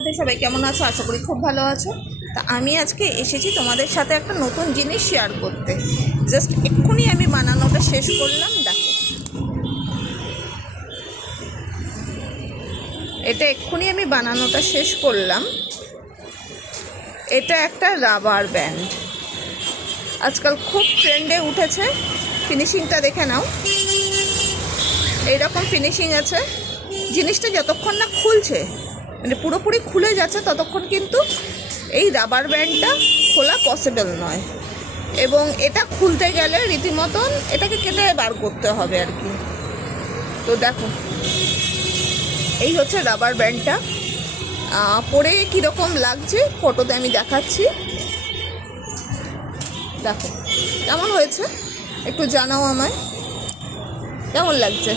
সবাই কেমন আছো? আশা করি খুব ভালো আছো। তা আমি আজকে এসেছি তোমাদের সাথে একটা নতুন জিনিস শেয়ার করতে। জাস্ট এক্ষুনি আমি বানানোটা শেষ করলাম। দেখো, এটা এক্ষুনি আমি বানানোটা শেষ করলাম। এটা একটা রাবার ব্যান্ড, আজকাল খুব ট্রেন্ডে উঠেছে। ফিনিশিংটা দেখে নাও, এইরকম ফিনিশিং আছে। জিনিসটা যতক্ষণ না খুলছে, মানে পুরোপুরি খুলে যাচ্ছে, ততক্ষণ কিন্তু এই রাবার ব্যান্ডটা খোলা পসিবল নয়। এবং এটা খুলতে গেলে রীতিমতন এটাকে কেটে বার করতে হবে আর কি। তো দেখো, এই হচ্ছে রাবার ব্যান্ডটা। পরে কীরকম লাগছে ফটোতে আমি দেখাচ্ছি। দেখো কেমন হয়েছে, একটু জানাও আমায় কেমন লাগছে।